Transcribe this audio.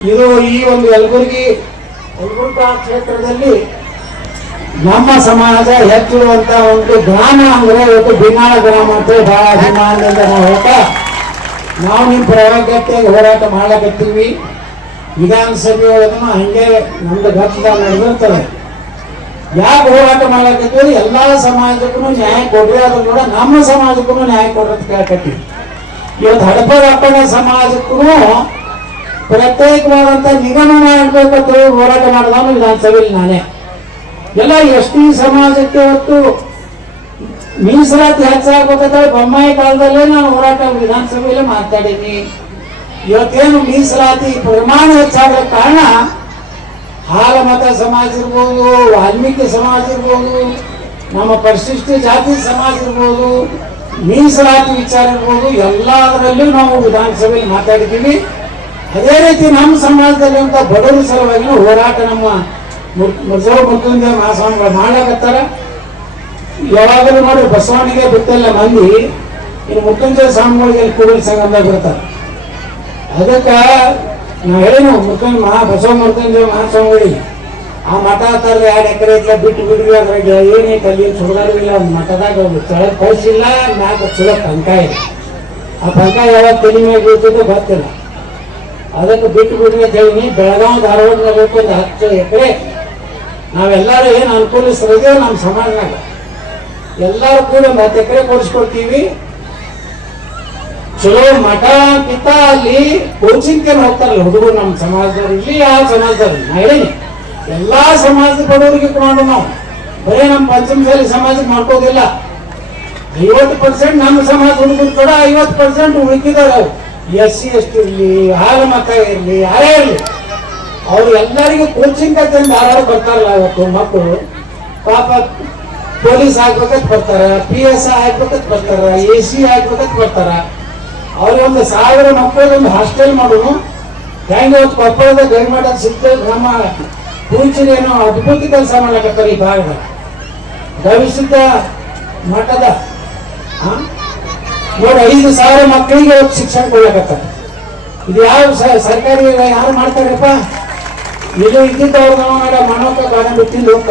ಇದು ಈ ಒಂದು ಯಲಬುರ್ಗಾ ಕ್ಷೇತ್ರದಲ್ಲಿ ನಮ್ಮ ಸಮಾಜ ಹೆಚ್ಚಿರುವಂತ ಒಂದು ಗ್ರಾಮ ಅಂದ್ರೆ ಇವತ್ತು ಬಿನಾಳ ಗ್ರಾಮ ಅಂತ ಬಹಳ ಅಭಿಮಾನದಿಂದ ನಾವು ಹೇಳ್ತಾ ನಾವು ನಿಮ್ಮ ಪ್ರವಾಗತ್ತೆಗೆ ಹೋರಾಟ ಮಾಡಕತ್ತೀವಿ. ವಿಧಾನಸಭೆ ಒಳಗನು ಹಂಗೆ ನಮ್ದು ಗದ್ದಲ ನಡೆದಿರ್ತದೆ. ಯಾಕೆ ಹೋರಾಟ ಮಾಡಕತ್ತೀವಿ? ಎಲ್ಲಾ ಸಮಾಜಕ್ಕೂ ನ್ಯಾಯ ಕೊಡ್ರಿ, ಅದು ಕೂಡ ನಮ್ಮ ಸಮಾಜಕ್ಕೂ ನ್ಯಾಯ ಕೊಡ್ರಿ ಅಂತ ಕೇಳಕತ್ತೀವಿ. ಇವತ್ತು ಹಡಪದ ಸಮಾಜಕ್ಕೂ ಪ್ರತ್ಯೇಕವಾದಂತ ನಿಗಮ ಮಾಡಬೇಕಂತ ಹೋರಾಟ ಮಾಡಿದವನು ವಿಧಾನಸಭೆಯಲ್ಲಿ ನಾನೇ. ಎಲ್ಲ ಎಸ್ಟಿ ಸಮಾಜಕ್ಕೆ ಇವತ್ತು ಮೀಸಲಾತಿ ಹೆಚ್ಚಾಗಬೇಕಂತ ಬೊಮ್ಮಾಯಿ ಕಾಲದಲ್ಲೇ ನಾನು ಹೋರಾಟ ವಿಧಾನಸಭೆಯಲ್ಲೇ ಮಾತಾಡೀನಿ. ಇವತ್ತೇನು ಮೀಸಲಾತಿ ಪ್ರಮಾಣ ಹೆಚ್ಚಾಗೋ ಕಾರಣ ಹಾಲಮತ ಸಮಾಜ ಇರ್ಬೋದು, ವಾಲ್ಮೀಕಿ ಸಮಾಜ ಇರ್ಬೋದು, ನಮ್ಮ ಪರಿಶಿಷ್ಟ ಜಾತಿ ಸಮಾಜ ಇರ್ಬೋದು, ಮೀಸಲಾತಿ ವಿಚಾರ ಇರ್ಬೋದು, ಎಲ್ಲದರಲ್ಲೂ ನಾವು ವಿಧಾನಸಭೆಯಲ್ಲಿ ಮಾತಾಡಿದ್ದೀವಿ. ಅದೇ ರೀತಿ ನಮ್ಮ ಸಮಾಜದಲ್ಲಿರುವಂಥ ಬಡವರ ಸಲುವಾಗಿ ಹೋರಾಟ ನಮ್ಮ ಮೃತ್ಯುಂಜಯ ಮಹಾಸ್ವಾಮಿಗಳು ಮಾಡಕತ್ತಾರ. ಯಾವಾಗಲೂ ನೋಡಿ ಬಸವನಿಗೆ ಬಿಟ್ಟೆಲ್ಲ ಮಂದಿ ಇನ್ನು ಮೃತ್ಯುಂಜಯ ಸ್ವಾಮಿಗಳಿಗೆ ಕೂಡಲ ಸಂಗಮದಾಗ ಬರ್ತಾರೆ. ಅದಕ್ಕೆ ನಾವು ಹೇಳೇನು ಬಸವ ಮೃತ್ಯುಂಜಯ ಮಹಾಸ್ವಾಮಿಗಳಿಗೆ ಆ ಮಠ ಹತ್ತಾರ 2 ಎಕರೆ ಇಟ್ಲ ಬಿಟ್ಟು ಬಿಡ್ರಿ, ಅದ್ರಾಗ ಏನೈತೆ ಅಲ್ಲಿ ಸುಡಗಾರು ಇಲ್ಲ, ಒಂದು ಮಠದಾಗ ಕೆಳಗೆ ಕಳಿಸಿಲ್ಲ, ಮ್ಯಾಗ ಚಲೋ ಪಂಕ ಇದೆ. ಆ ಪಂಕ ಯಾವಾಗ ತಲೆ ಮೇಲೆ ಬೀಳ್ತಿದ್ದು ಗೊತ್ತಿಲ್ಲ. ಅದಕ್ಕೆ ಬಿಟ್ಟು ಬಿಡ್ರಿ ಅಂತ ಹೇಳಿ ಬೆಳಗಾವಿ ಧಾರವಾಡದಾಗ ಒಂದು 10 ಎಕರೆ ನಾವೆಲ್ಲರೂ ಏನು ಅನುಕೂಲಿಸ್ತಿದ್ದೇವೆ ನಮ್ಮ ಸಮಾಜನಾಗ ಎಲ್ಲರೂ ಕೂಡ ಒಂದು 10 ಎಕರೆ ಕೊಡಿಸ್ಕೊಡ್ತೀವಿ. ಚಲೋ ಮಠ ಕಿತ್ತ ಅಲ್ಲಿ ಕೋಚಿಂಗ್ಗೆ ಹೋಗ್ತಾರಲ್ಲ ಹುಡುಗರು ನಮ್ಮ ಸಮಾಜದವ್ರು, ಇಲ್ಲಿ ಯಾವ ಸಮಾಜದವ್ರು ನಾ ಹೇಳೀನಿ ಎಲ್ಲಾ ಸಮಾಜದ ಬಡವರಿಗೆ ಕೊಡೋಣ. ನಾವು ಬರೀ ನಮ್ಮ ಪಂಚಮಸಾಲಿ ಸಮಾಜಕ್ಕೆ ಮಾಡ್ಕೋದಿಲ್ಲ. 50% ನಮ್ಮ ಸಮಾಜ ಹುಡುಗರು ಕೂಡ 50% ಉಳಿಕಿದಾರೆ. SC ST ಇರಲಿ, ಹಾಲಮತ ಇರಲಿ, ಯಾರೇ ಇರಲಿ, ಅವ್ರು ಎಲ್ಲರಿಗೂ ಕೋಚಿಂಗ್ ಅಂತ ಧಾರವಾಡ ಬರ್ತಾರಲ್ಲ. ಇವತ್ತು ಮಕ್ಕಳು ಪಾಪ ಪೊಲೀಸ್ ಆಗ್ಬೇಕಂತ ಬರ್ತಾರ, PS ಆಗ್ಬೇಕಂತ ಬರ್ತಾರ, AC ಆಗ್ಬೇಕಂತ ಬರ್ತಾರ. ಅವ್ರಿಗೆ ಒಂದು 1000 ಮಕ್ಕಳಿಗೆ ಒಂದು ಹಾಸ್ಟೆಲ್ ಮಾಡೋನು. ಹೆಂಗೆ ಇವತ್ತು ಕೊಪ್ಪಳದ ಗರಿಮಠ ಸಿಗ್ತದೆ, ನಮ್ಮ ಪೂಜ್ಯರೇನೋ ಅದ್ಭುತ ಕೆಲಸ ಮಾಡ್ಲಕತ್ತಾರ ಈ ಭಾಗದ ಗವಿಸಿದ್ಧ ಮಠದ ನೋಡಿ 5000 ಮಕ್ಕಳಿಗೆ ಶಿಕ್ಷಣ ಕೊಡ್ಲಕತ್ತಾರ. ಇದು ಯಾವ ಸರ್ಕಾರಿ ಯಾರು ಮಾಡ್ತಾರಪ್ಪ? ಇದು ಇದ್ದಿದ್ದವ್ರು ನಾವು ಮಾಡೋ ಮನೋಕ ಗಾನ ಬಿಟ್ಟಿದ್ದು